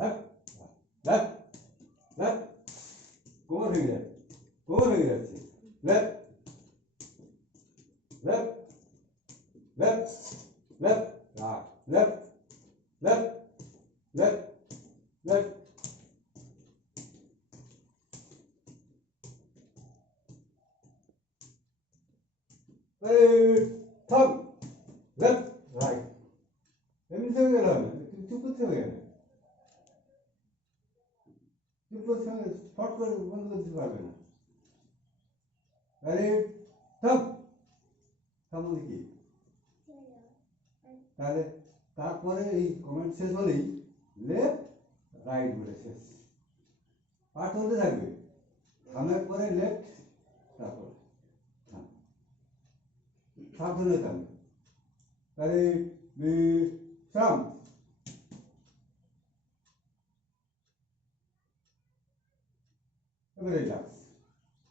left left left কোমর ভেঙে যাচ্ছে কোমর ভেঙে যাচ্ছে left left left left right left left left left থাম লেফট রাইট এমনি থেমে গেল না চুপ করতে হবে না চুপ করতে হবে ফট করে বন্ধ করতে পারবে না আরে থাম থাম দেখি তাহলে তারপরে এই কমেন্ট শেষ হলেই লেফট রাইট বলে শেষ পাঠ হতে থাকবে থামের পরে লেফট তারপর থাম সাবধানে থামবে তাহলে বিশ্রাম এবারে রিল্যাক্স